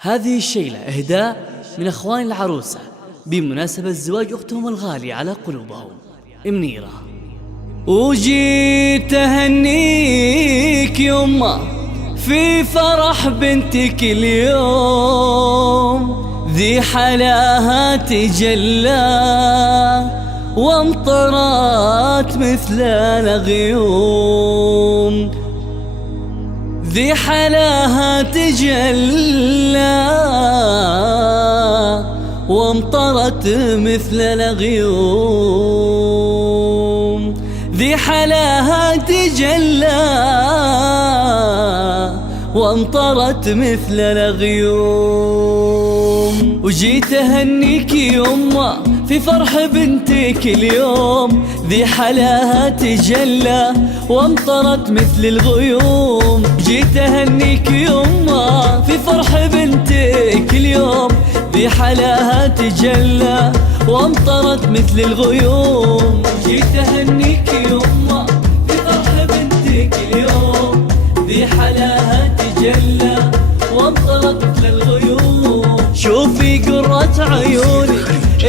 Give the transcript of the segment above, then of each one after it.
هذه الشيلة إهداء من أخوان العروسة بمناسبة زواج أختهم الغالي على قلوبهم منيرة. وجيت أهنيك يما في فرح بنتك اليوم، ذي حلاها تجلى وامطرت مثل الغيوم، ذي حلاها تجلى وامطرت مثل الغيوم، ذي حلاها تجلى وامطرت مثل الغيوم. وجيت أهنيك يما في فرح بنتك اليوم، ذي حلاها تجلى وامطرت مثل الغيوم. جيت أهنيك يما في فرح بنتك اليوم، ذي حلاها تجلى وامطرت مثل الغيوم. جيت أهنيك يما في فرح بنتك اليوم، ذي حلاها تجلى وامطرت مثل الغيوم. شوفي قرة عيوني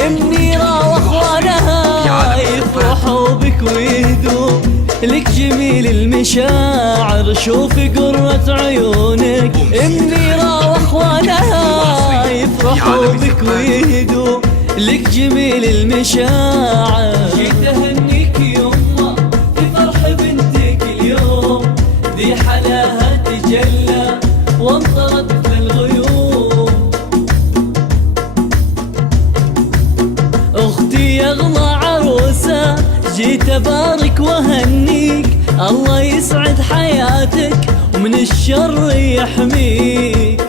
منيرة واخوانها يفرحوا بك ويهدوا لك جميل المشاعر. شوفي قرة عيونك منيرة واخوانها يفرحوا بك ويهدوا لك جميل المشاعر. جيت أهنيك يما في فرح بنتك اليوم، ذي حلاها تجلى وامطرت مثل الغيوم. أختي يا أغلى عروسة جيت أبارك وأهنيك، الله يسعد حياتك ومن الشر يحميك.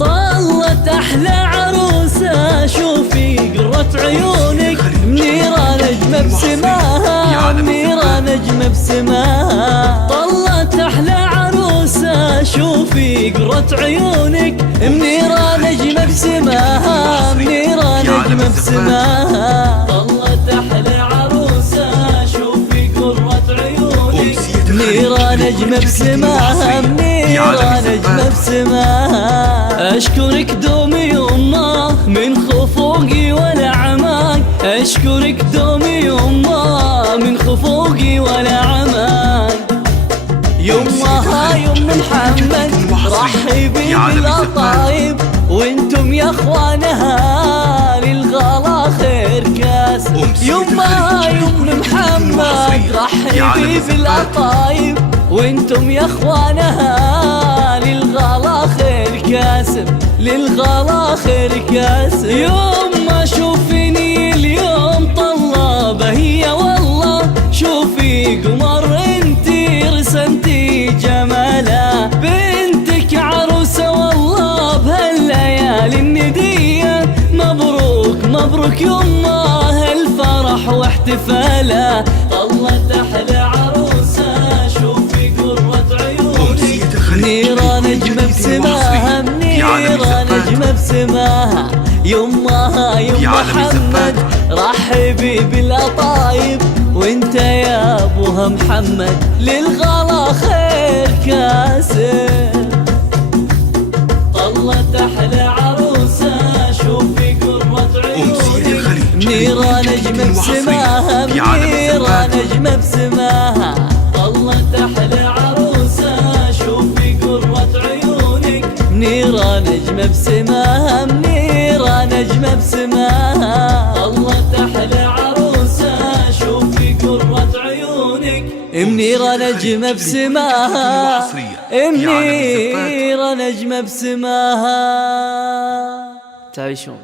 طلت أحلى عروسة شوفي قرة عيونك منيرة نجمة بسماها، منيرة نجمة بسماها. طلت أحلى عروسة شوفي قرة عيونك منيرة نجمة بسماها، منيرة نجمة بسماها. طلت أحلى عروسة شوفي قرة عيونك منيرة نجمة بسماها، منيرة نجمة بسماها. أشكرك دومي يما من خفوقي ونعماك، أشكرك دومي يما من خفوقي ونعماك. يما ها يم محمد رحبي بالأطايب، وانتم يا اخوانها للغلا خير كاس. يما ها يم محمد رحبي بالأطايب، وانتم يا اخوانها للغلا خير كاسب، للغلا خير كاسب. يما شوفيني اليوم طلابة هي والله، شوفي قمر انتي رسمتي جمالها. بنتك عروسة والله بهالليالي الندية، مبروك مبروك يما هالفرح واحتفالها. طلت أحلى عروسة شوفي قرة عيونك منيرة نجمة بسماها، منيرة نجمة بسماها. يما يم محمد رحبي بالأطايب، وانت يا ابوها محمد للغلا خير كاسب. طلت أحلى عروسة شوفي قرة عيونك منيرة نجمة بسماها، منيرة نجمة بسماها. طلت أحلى عروسة شوفي قرة عيونك منيرة نجمة بسماها، منيرة نجمة بسماها. طلت أحلى عروسة شوفي قرة عيونك منيرة نجمة بسماها، منيرة نجمة بسماها. تعيشون.